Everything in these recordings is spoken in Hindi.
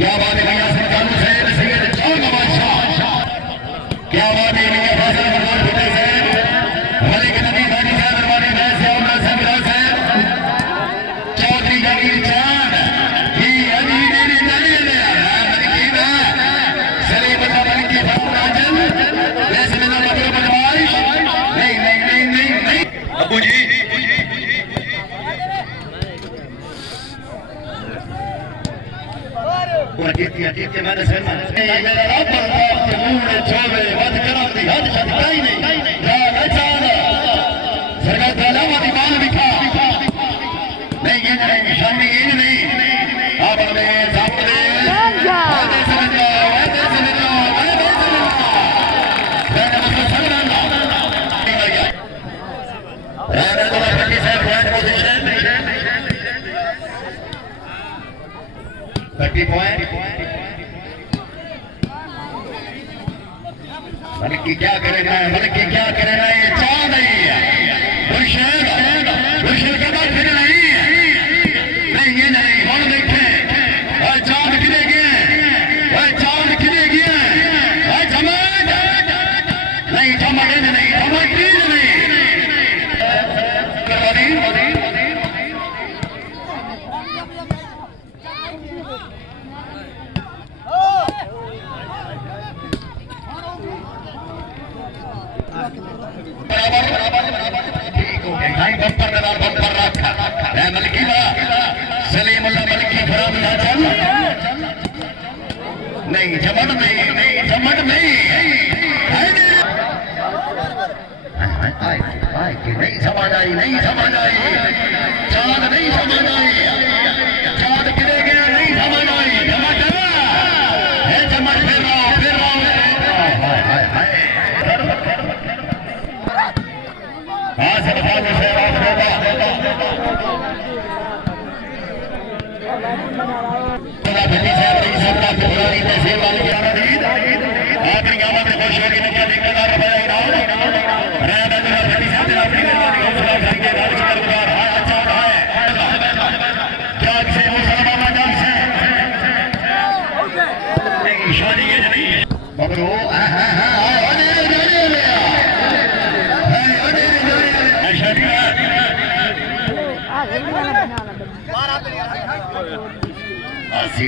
क्या बात है भैया सरकारों से सैयद चौक बादशाह क्या बात है भैया फासिल भगवान फुटे से मलिक नबी दानी से दरबारी में से और संग्रह से चौधरी जमीर चांद ही अली ने जाने लिया मलिकी में सलीम अल्लाह मलिकी फराजन वैसे में ना मगर बनवाइश नहीं अबू जी के मैंने सुना मेरा रब के मुंह में छोवे वध करा दी हद शत काई नहीं जा नचान सरकार तलावा दी मान बिखा नहीं ये नहीं निशानी ये नहीं आप ने सामने आधे समझ लो मैंने मतलब समझ लो मैंने तो पट्टी से पॉइंट पोजीशन पट्टी पॉइंट मलिकी क्या करेगा मलिकी क्या करेगा ये चांद नहीं है गुलशन के बाद फिर नहीं ये नहीं हम देखे चांद किधे गए चांद किधे गए चमक नहीं चमक नहीं चमक नहीं मलिकी सलीम अल्लाह मलिकी फराम नहीं जमट नहीं जमट नहीं नहीं समझ आई चांद नहीं समझ आई चांद किधे गया नहीं समझ आई जमट है जमट फिर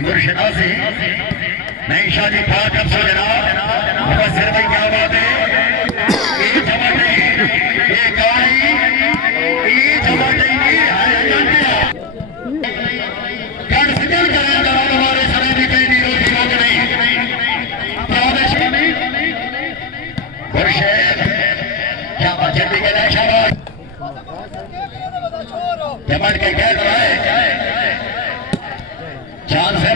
मुर्शिदा से नई शादी पाक अब सो जनाब मुफस्सिर भाई क्या बात है ये जमा नहीं ये गाड़ी ये जमा नहीं ये कर सके करें हमारे सभी भी कहीं नहीं रोटी लोग नहीं प्रादेश में मुर्शिद क्या बात है बिगड़ है शाबाश जमात के कह रहा है चांद से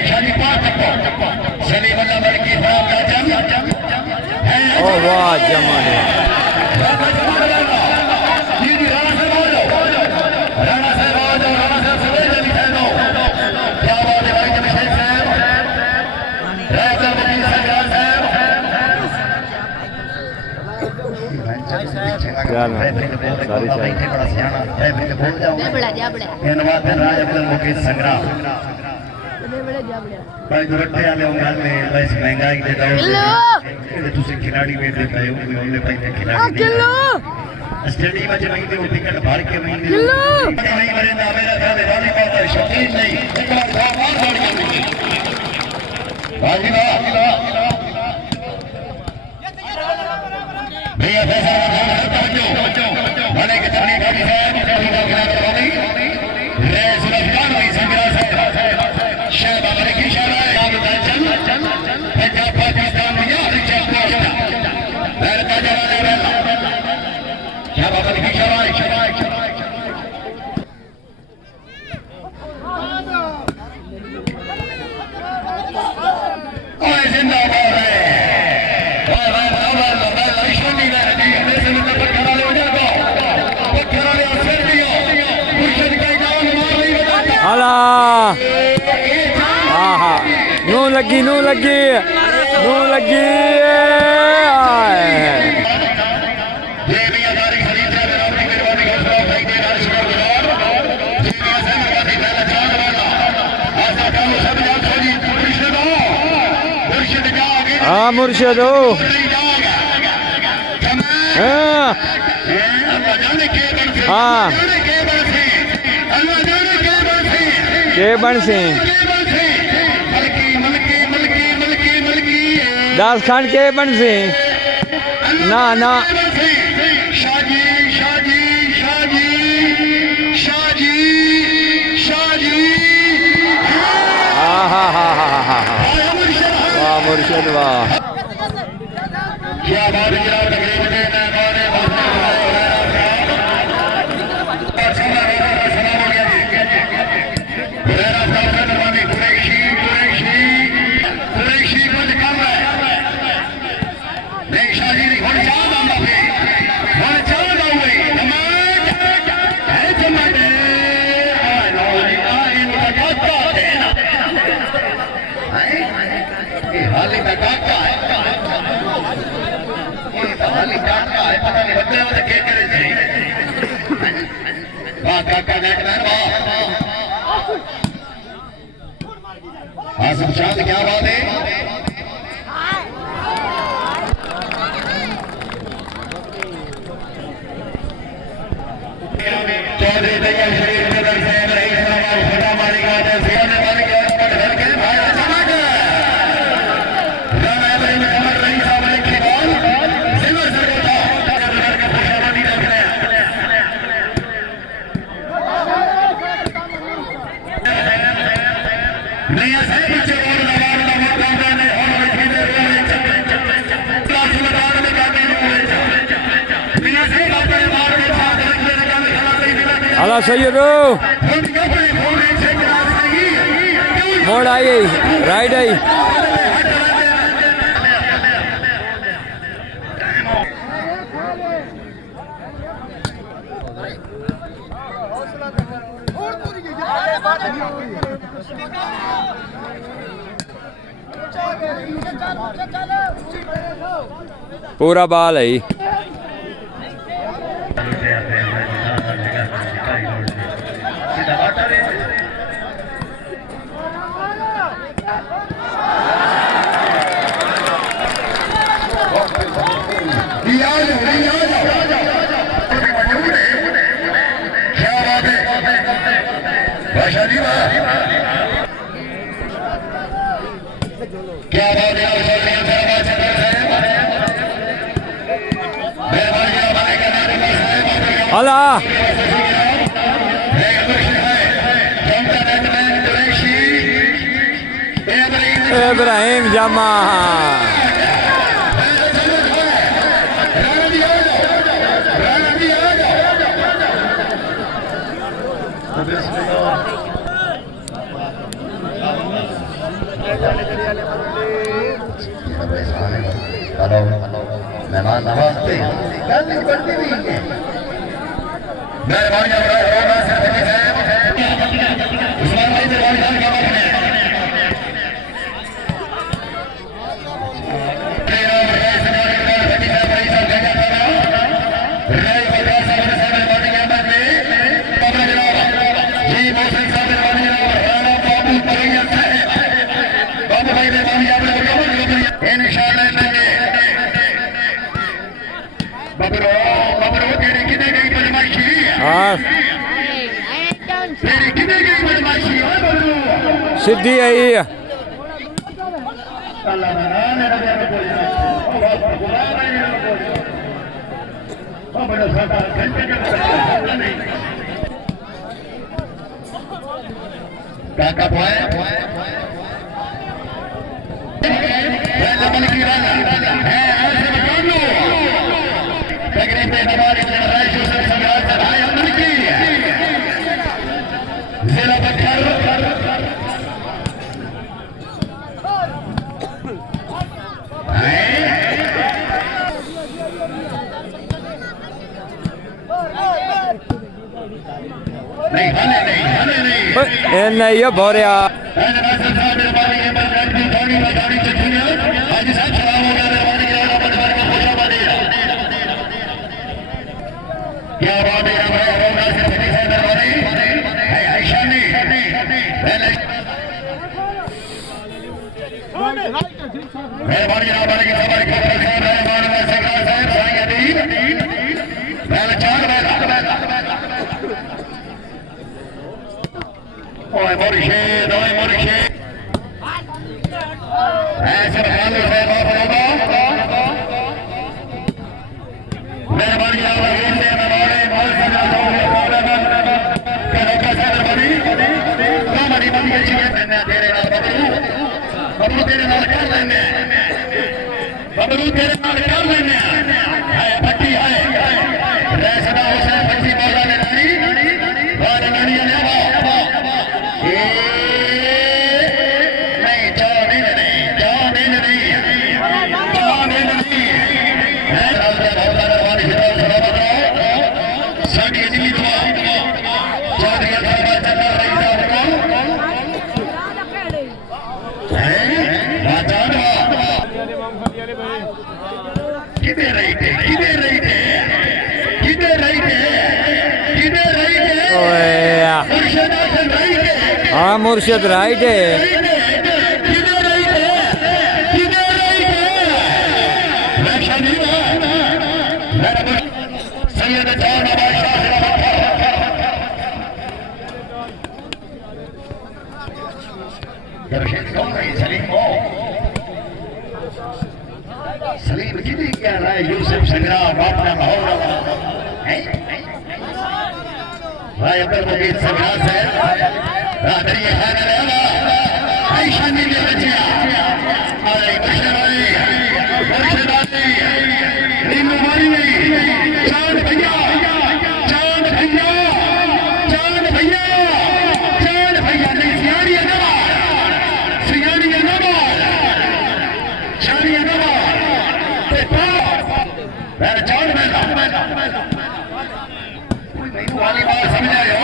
निशानी पाक सलीम अल्लाह मलिकी फराम का जम ओ वाह जमाने राणा से बोलो राणा से सवेरे लिखा क्या बात है भाई जमशेद साहब राजा वकील सरकार साहब महंगाई खिलाड़ी वेठे पे स्टेडियम टिकट भर के शौकीन नहीं भैया पैसा पाकिस्तान नू लगी नू लगी नू लगी हाँ मुर्शिद हो हाँ के बन सिंह दास खान के बन सिंह ना ना वाह मुर्शिद वाह क्या बात क्या बात है चौधरी तैयार शरीर अला सही रो मोड़ आई राइट आई पूरा बाल है क्या बात अला इब्राहिम जमा मेहमान नवाजते बढ़ती हुई है सीधी आई नहीं नहीं ये भोरिया निर्माणी है बलगंडी थोड़ी बगाड़ी चिट्ठियां आज सब सलाम होगा निर्माणी राणा बजवार को खुशा बनेगा क्या बात है हमारे होगा से फटी से निर्माणी है आयशा ने पहले मेहरबानी जनाब की सवारी को प्रसाद है मानव सरकार साहब साईं अदीब पहले चार बैठा ओए मुर्शिद ऐसे बहाने से बाप होगा मेहरबानी जनाब से हमारे मौल से जाओगे के रखा से बड़ी हमारी बड़ी अच्छी है तेरे नाल बबलू तेरे नाल कर लेने बबलू तेरे नाल कर लेने है पट्टी है रैसदा हुसैन पट्टी मौला ने रानी वाह रानी ने हाँ मुर्शिद राइट है सलीम कितनी क्या रहा है यूसुफ संग्राम अपना माहौल भाई अब्दुल मुबीन संग्राम से रात्रि खाना रहना आयशा ने ले बचिया अरे मुर्शिदाई नींबू मारी नहीं चांद भैया नहीं सियानी है मैंने चांद वाली बात समझाया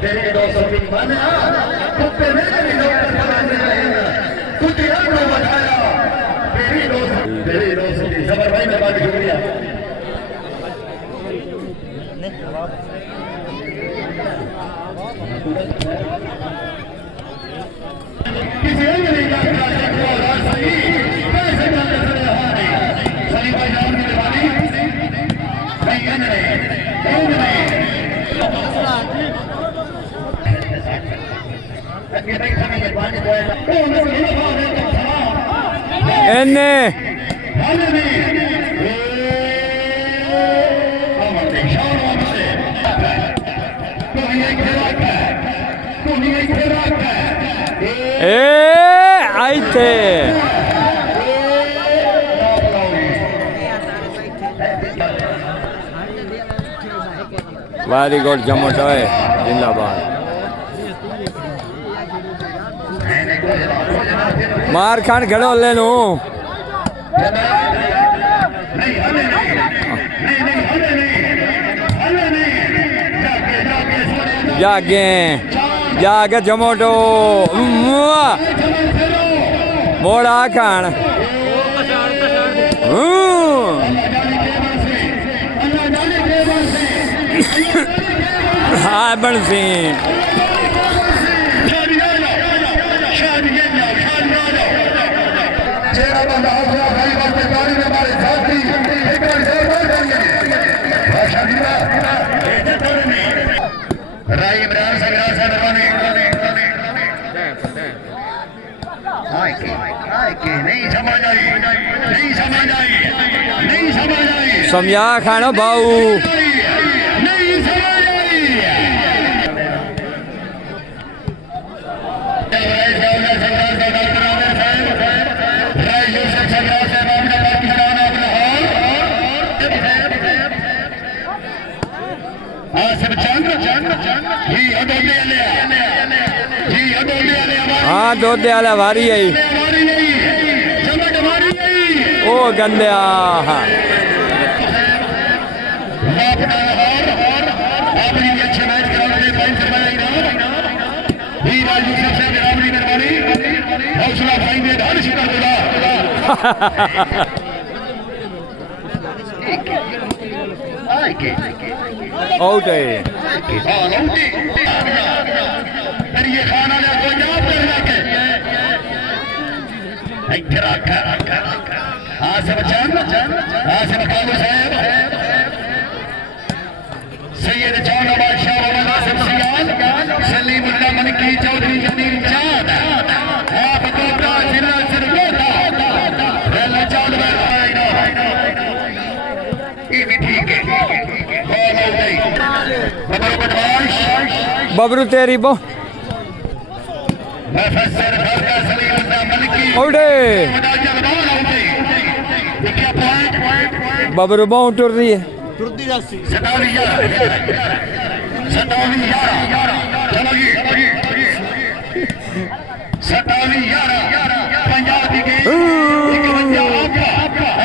तेरे दोस्तों की माना कुत्ते मेरे भी डॉक्टर बनाने आए कुत्ते आपको बताया तेरी दोस्ती सबर भाई मैं बात शुक्रिया किसी और नहीं सलीम भाई जान की दीवानी एने ए आई थे वेरी गुड जमोटो है जिंदाबाद मार खान खड़ो लेनू जागे जमोटो मोड़ा खान हाँ बनसी राई इमरान संग्राम से दरबाने नहीं समझ आई समझा खानो बाऊ हाँ दोदे वाला वारी आई ओ गंदे हाँ वीराज यूसुफ से बिरादरी मेहरबानी हौसला भाई ने ढाल शिकार बोला आउट है फिर ये खाना ले कोई जवाब करना के इधर आकर आसिफ चंद आसिफ कालू साहब सैयद जौन बादशाह मोहम्मद आसिफ सियाल सलीमुल्लाह मलकी चौधरी जमीर चांद आप कोटा जिला सरगोटा पहला चांद ये भी ठीक है बॉल आउट है बबरू बदमाश बबरू तेरी बो प्रोफेसर फरका सलीमुल्लाह मलकी आउट है बबरू बहुत टुर रही है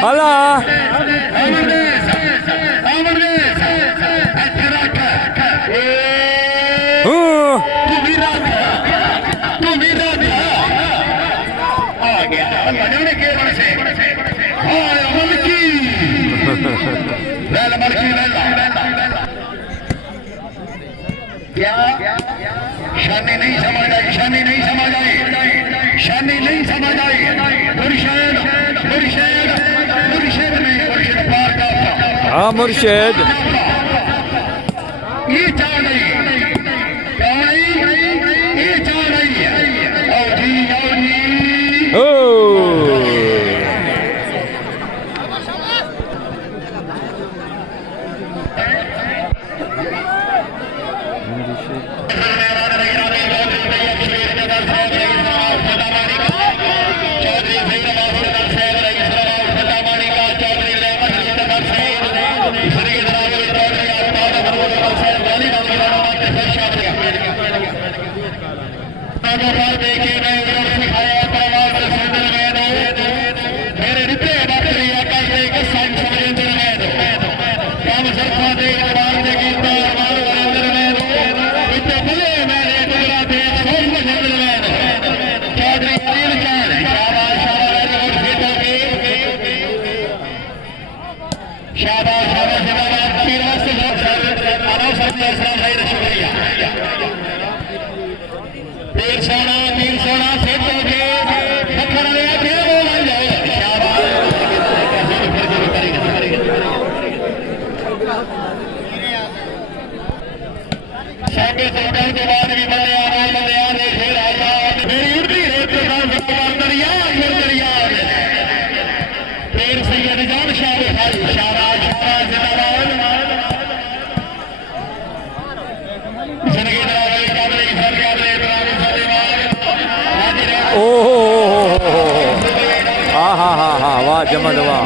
हला क्या शानी नहीं समझ आई शानी नहीं समझ आई शानी नहीं समझ आई मुर्शिद मुर्शिद मुर्शिद में मुर्शिद पार का हाँ मुर्शिद ये चाह नहीं क्या नहीं ये चाह नहीं आओ जी ओ वाह जमन वाह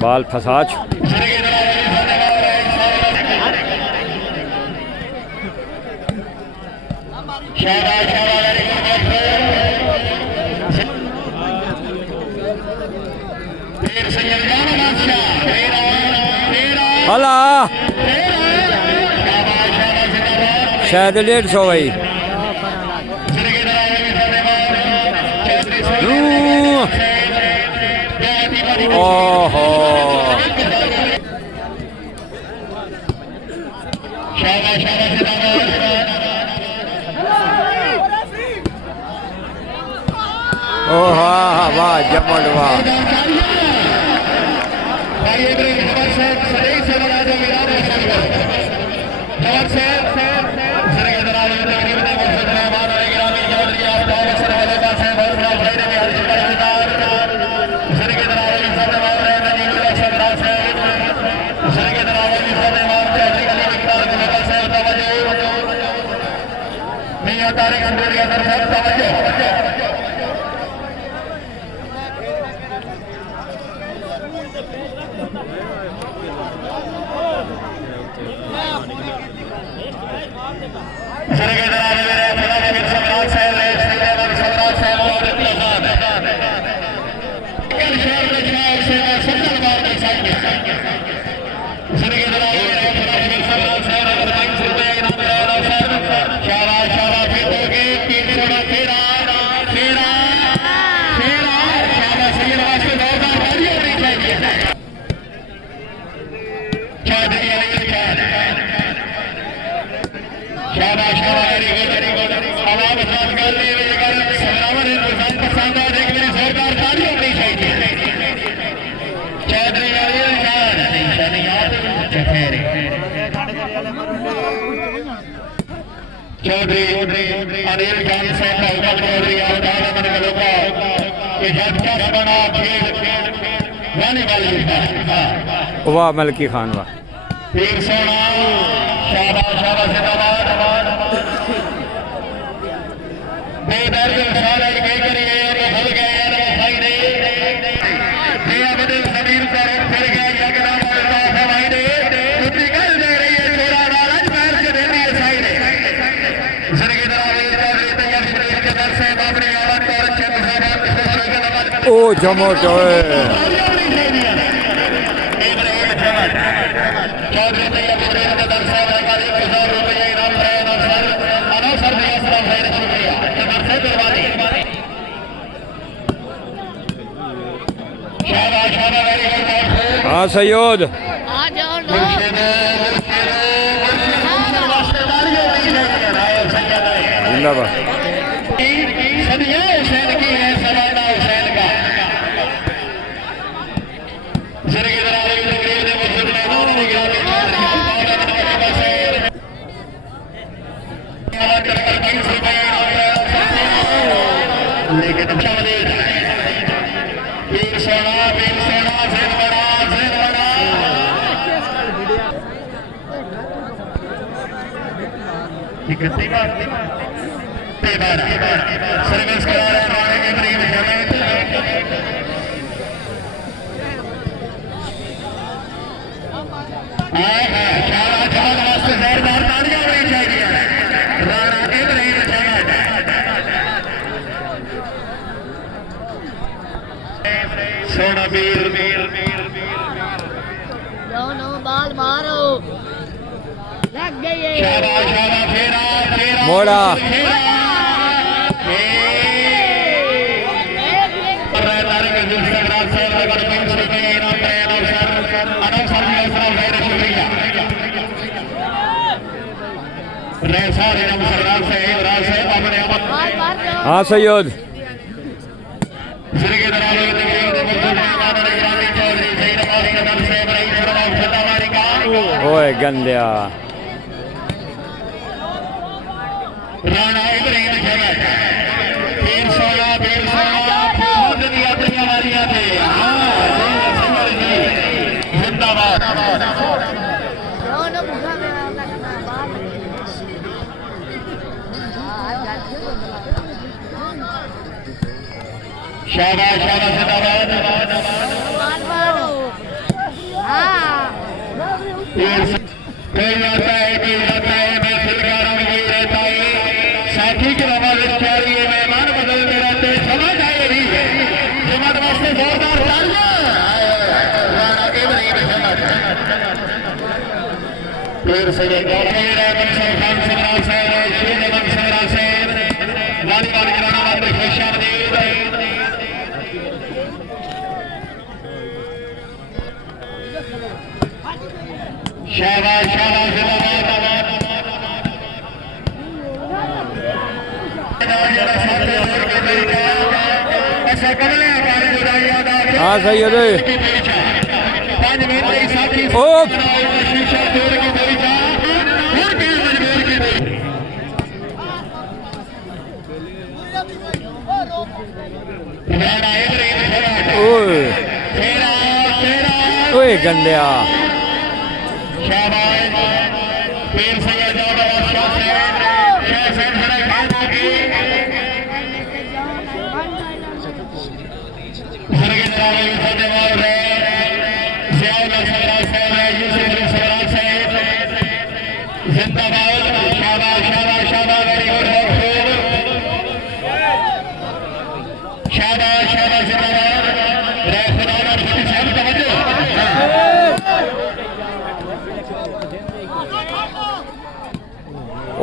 बाल फसाच हला शायद 150 भाई ओहो ओह वाह जमन वाह वेरी गुड आवाज बात कर ले कर सलामत है रोजान पसंद और एक मेरी जोरदार ताली होनी चाहिए चौधरी अनिल खान निशानियात जफेरी चौधरी अनिल खान से मोहम्मद चौधरी और दादा मन का लोका ये झटका बना खेल गाने वाली वाह मलकी खान वाह पीर सोना शाबाश शाबाश जिंदाबाद बेदर्द सारे के करिए और भूल गए और भाई ने दिया बदल जमीन पर फिर गया यकदम अल्लाह भाई ने कुत्ती कर दे रही है छोरा लालच पैर से देती है साई ने जिंदगी दरावेज कर लेते हैं शरीर के दर से बाबरी आवाज और अच्छे मुसाफिर ओ जमोटो चौधरी तैयब हुसैन के दर से हमारी 1000 रुपये इनाम है अनसर ने असलम है शुक्रिया नंबर से करवानी शाबाश शाबाश वेरी गुड हाँ सैयद आ जाओ लो जिंदाबाद सदिया हुसैन की है सवादा हुसैन का जिंदगी दरावेज तकरीब ने मौजूद मैदान में गिरावी लेकिन अच्छा वीर सोना जिन बड़ा कितनी बार सर्विस करा रहे हमारे इब्राहिम हमीद शाबाश वास्ते जोरदार तालियां होनी चाहिए राणा इब्राहिम हमीद सोना वीर नो बाल मारो लग गई है शाबाश शाबाश फेरा मोड़ा हाँ सैयद ओए गंदिया राणा इब्राहिम हमीद पीर सोना बहुत दी अपनी वारियां थे जिंदाबाद दोनों भूखा में लगना बाल शाबाश जिंदाबाद बाल मारो हाँ कोई आता है मैं सरकार में नहीं रहता है साथी की आवाज जारी है मेहमान बदलते रहते समझ आए नहीं जमात वास्ते जोरदार तालियां राणा इब्राहिम हमीद फिर से गौरव मंसूर खान सरदार साहब शेर मंसूर साहब वाली राणा वाले खुशामदीद शाबाश हाँ सैयद ओ ओए ओए गंदिया शाबाश पीर सैयद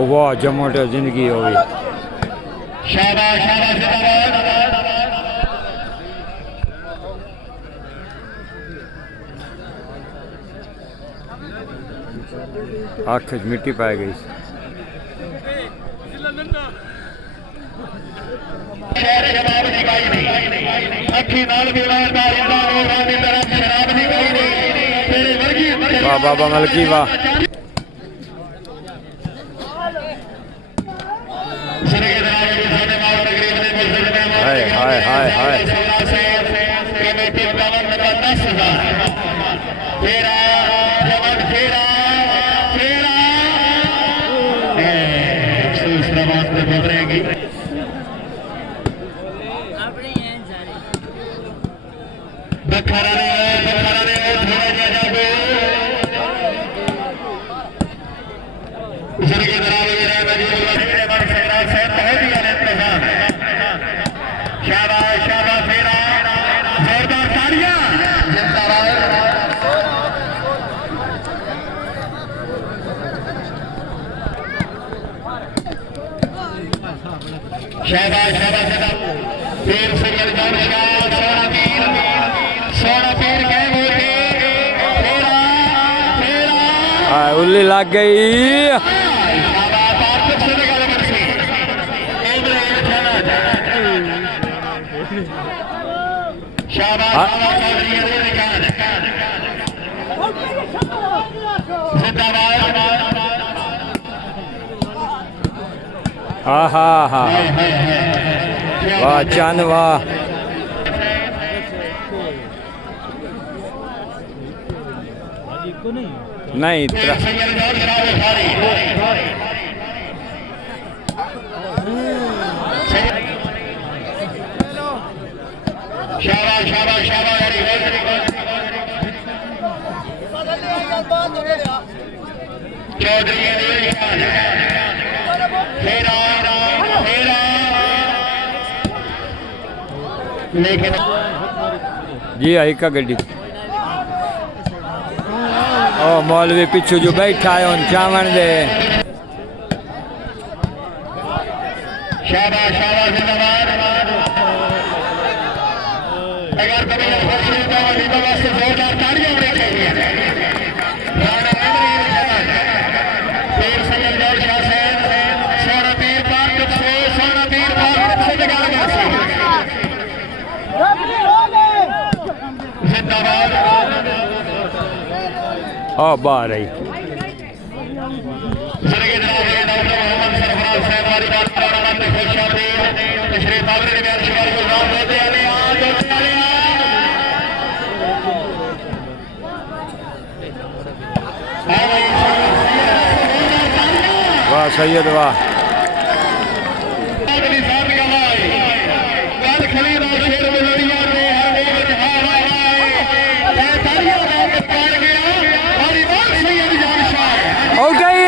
वाह जमोटो जिंदगी हो गई शाबाश जिंदाबाद आँख च मिट्टी पाई गई शहर शराब दी गई नहीं अखी नाल बीमारदार इंदा दी तरफ शराब दी गई नहीं तेरे वर्गी वाह बाबा मलकी वाह सरगे दराज के सामने मार तकरीब ने मस्जिद में हाय हाय हाय हाय कमेटी गवर्नर का 10,000 तेरा जवान तेरा तेरा दूसरा बात में बोल रहेगी बखरा रे थोड़ा जा जागो सरगे दराज के मजीदुल्लाह ने हमारे सरदार साहब बहुत ही इंतजाम शाबाश शाबाश तेरा जोरदार तालियां जिंदाबाद शाबाश शाबाश पीर सैयद जान शाह सोना पीर कह बोले तेरा तेरा उल्ली लग गई शाबाश आर्थिक से निकाल मर्सी शाबाश जिंदाबाद हाँ हाँ हाँ वाह चांद वाह नहीं शाबाश शाबाश शाबाश चौधरी तेरा तेरा लेकिन जी आई का गड्डी ओ मौलवी पिछू जो बैठा है उन चावण दे शाबाश शाबाश जिंदाबाद अगर कभी खुशी का वजीफा वास्ते जोरदार तालियां होनी चाहिए पीर सैयद गौर शाह साहब सोना पीर पाक से सोना पीर पाक से निकाल जिंदाबाद ओ बाहर आई सरगे जनाब डॉक्टर मोहम्मद सरफराज साहब वाली बात करना में खुशामदीद तशरीफ आवर ने बयान शुमार को नाम देते आले वाह सैयद वाह हो गई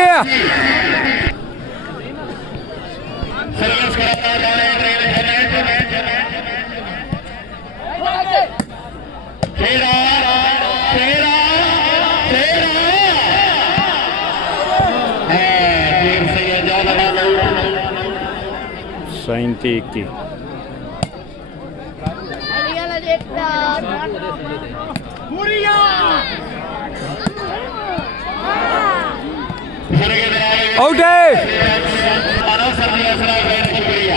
सर्विस कराता जा रहे तेरा तेरा तेरा पीर सैयद जान 37 की आउट है शुक्रिया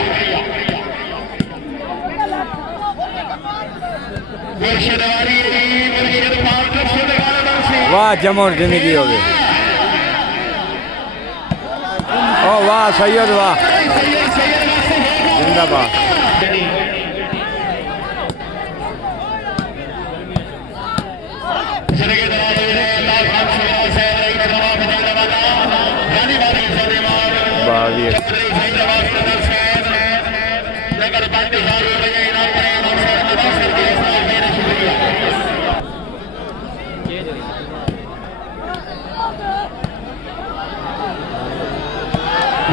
वाह जमोर जिंदगी हो गई ओ वाह सैयद वाह जिंदाबाद बावीस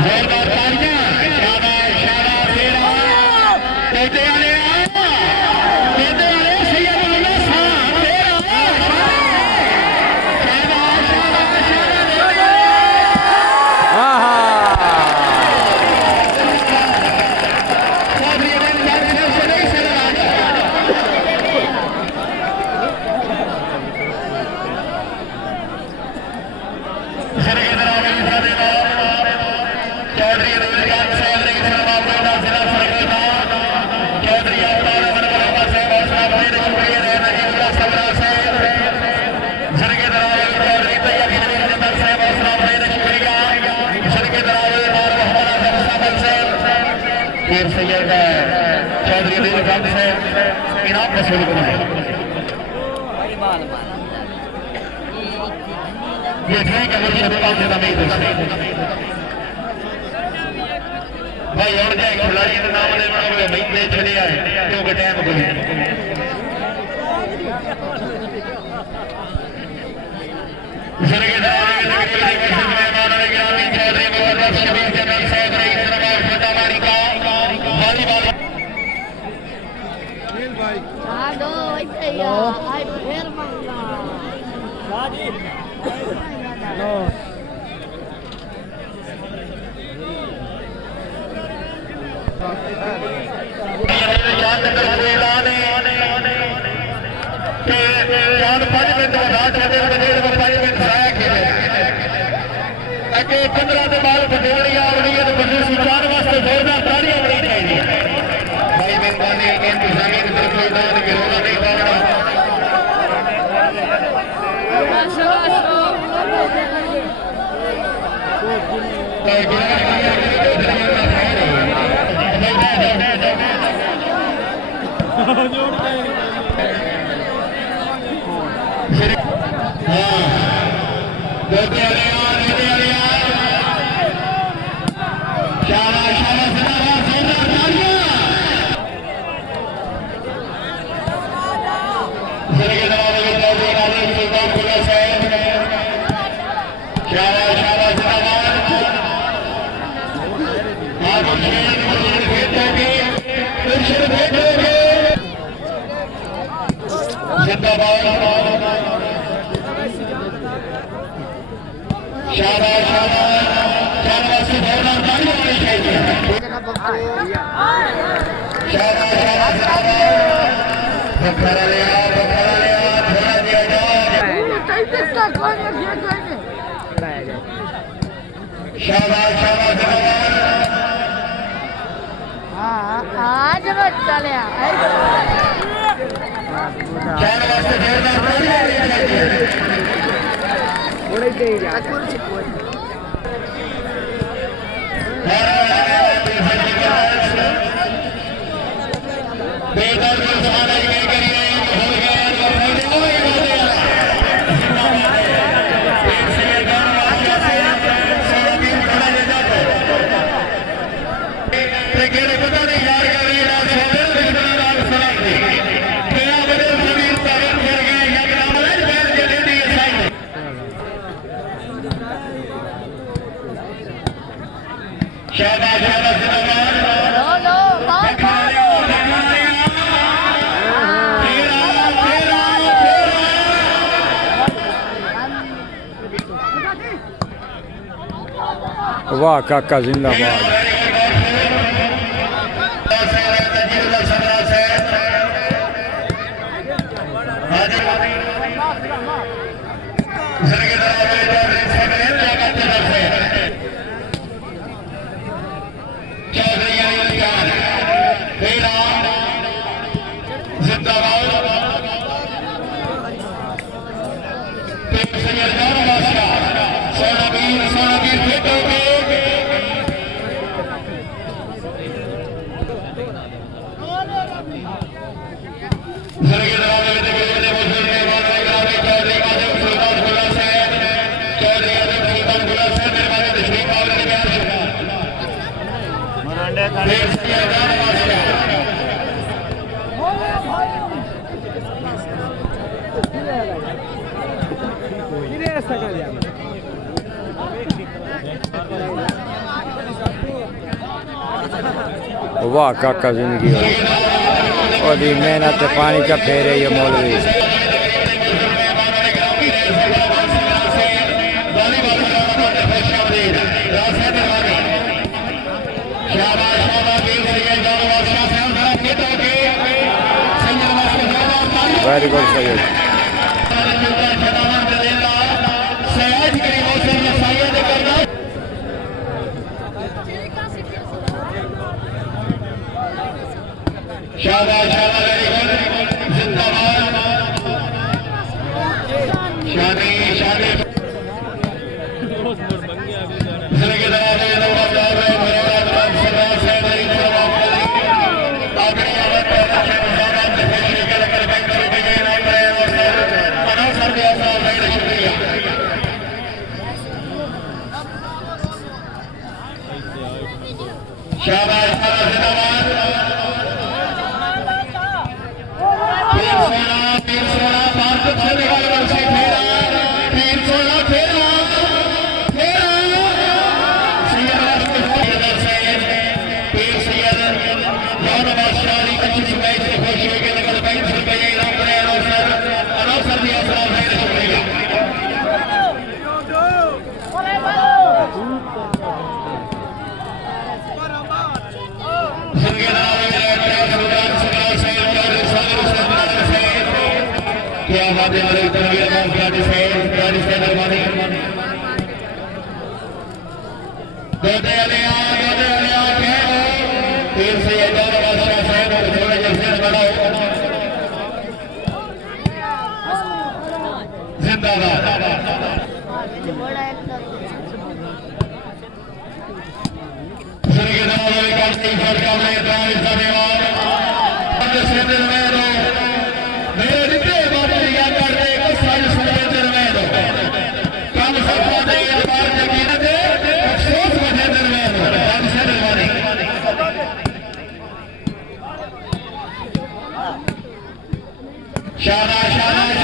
जोरदार तालियां शाबाश शाबाश तेरा कहते आले सैयद अल्लाह साहब तेरा शाबाश शाबाश चौधरी इनाम वसूल कराए। ये ठीक है मुझे दुकान से नहीं दोस्तों भाई और जाए खिलाड़ी का नाम लेना होगा भाई पे चले आए क्योंकि टाइम को Aduh, itu ya. Ayo, Herman lah. अगे 15 के बाद पटोलियां आ रही है तो बंदूक सुचार वास्ते जोरदार तालियां बनी चाहिए भाई मेहरबानी इंतजामी की तरफ से दान के रोना नहीं पाना आज मत चले वाह काका जिंदाबाद वाह काका जिंदगी और मेहनत पानी का फेरे ये मौलवी वेरी गुड सही शाबाश जिंदाबाद शादी शादी आखिरी शाबाश शाबाश जिंदाबाद तीन सोना भारत खेलने वाले वर्षी फेरा 316 फेरा क्या बात है हमारे तनवीर गांव से नरमानी दोते अलिया क्या तीर से ये दोनों बादशाह साहब और थोड़े जैसे बढ़ाओ जिंदाबाद सरगे नवाले का तीन सरकार में ड्राइव धन्यवाद से निर्णय दो मेरे रिते बात करते को सारी सुनने निर्णय दो काम सबका दे बात यकीन दे अफसोस बने निर्णय दो काम से निर्माणी शाबाश शाबाश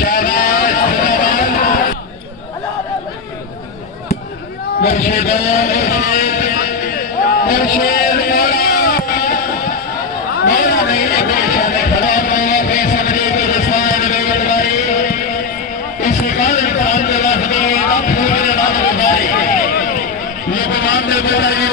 शाबाश मुर्शिद मुर्शिद ये